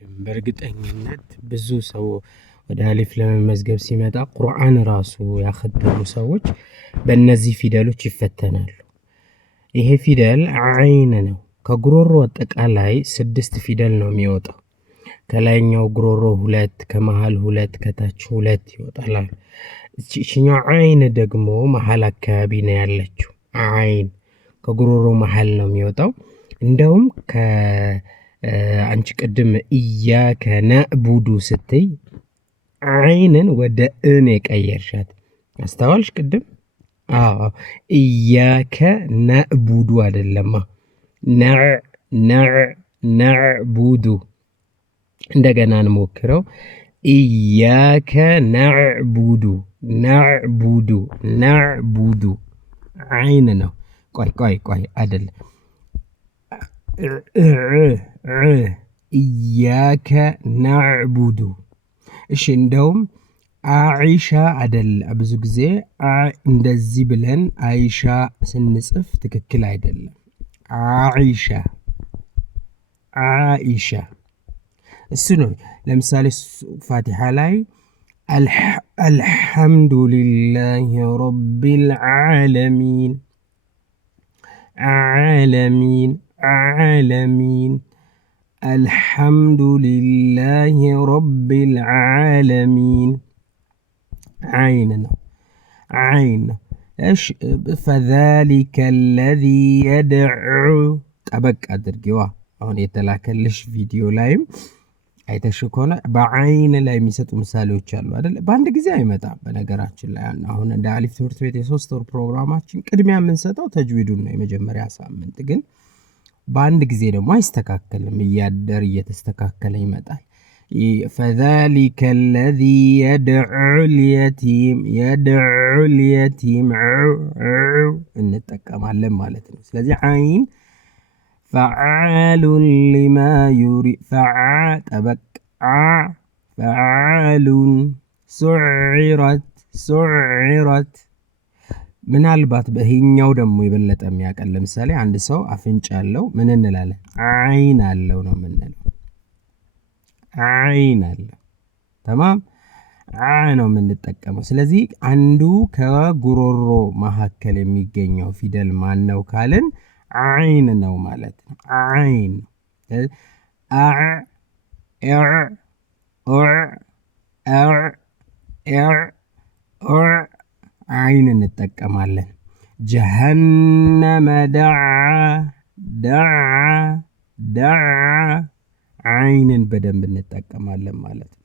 በእርግጠኝነት ብዙ ሰው ወደ አሊፍ ለመመዝገብ ሲመጣ ቁርአን ራሱ ያከተሙ ሰዎች በእነዚህ ፊደሎች ይፈተናሉ። ይሄ ፊደል አይን ነው። ከጉሮሮ አጠቃላይ 6 ፊደል ነው የሚወጣው። ከላይኛው ጉሮሮ 2፣ ከመሃል 2፣ ከታች 2 ይወጣል። እቺኛው አይን ደግሞ መሃል አካባቢ ነው ያለችው። አይን ከጉሮሮ መሃል ነው የሚወጣው። እንደውም አንቺ ቅድም ኢያከ ነዕቡዱ ስትይ አይንን ወደ እን የቀየርሻት አስተዋልሽ? ቅድም አዎ ኢያከ ነዕቡዱ አይደለማ ነዕቡዱ። እንደገና እንሞክረው። ኢያከ ነዕቡዱ ነዕቡዱ አይን ነው። ቆይ አይደለም። ኢያከ ነዕቡዱ። እሺ እንደውም አኢሻ አይደል? ብዙ ጊዜ እንደዚህ ብለን አይሻ ስንጽፍ ትክክል አይደለም። አኢሻ እሱ ነው። ለምሳሌ ፋቲሃ ላይ አልሐምዱሊላሂ ረቢል ዓለሚን አልሐምዱሊላሂ ረቢል ዓለሚን አይን ነው። እሺ ፈዛሊከ አለዚ የድዑ ጠበቅ አድርጊዋ። አሁን የተላከልሽ ቪዲዮ ላይም አይተሽ ከሆነ በአይን ላይ የሚሰጡ ምሳሌዎች አሉ አይደል? በአንድ ጊዜ አይመጣም። በነገራችን ላይ አሁን እንደ አሊፍ ትምህርት ቤት የ3 ወር ፕሮግራማችን ቅድሚያ የምንሰጠው ተጅዊዱን ነው። የመጀመሪያ ሳምንት ግን በአንድ ጊዜ ደግሞ አይስተካከልም። እያደር እየተስተካከለ ይመጣል። ፈዛሊከ አለዚ የድዑል የቲም እንጠቀማለን ማለት ነው። ስለዚህ አይን ፈዓሉን ሊማ ዩሪድ ጠበቅ ፈዓሉን ሱዒረት። ምናልባት በይሄኛው ደግሞ የበለጠ የሚያቀል ለምሳሌ አንድ ሰው አፍንጫ አለው ምን እንላለን? አይን አለው ነው የምንለው። አይን አለው ተማም ነው የምንጠቀመው። ስለዚህ አንዱ ከጉሮሮ መካከል የሚገኘው ፊደል ማን ነው ካልን አይን ነው ማለት ነው። አይን አይን እንጠቀማለን። ጀሃነመ ደዓ አይንን በደንብ እንጠቀማለን ማለት ነው።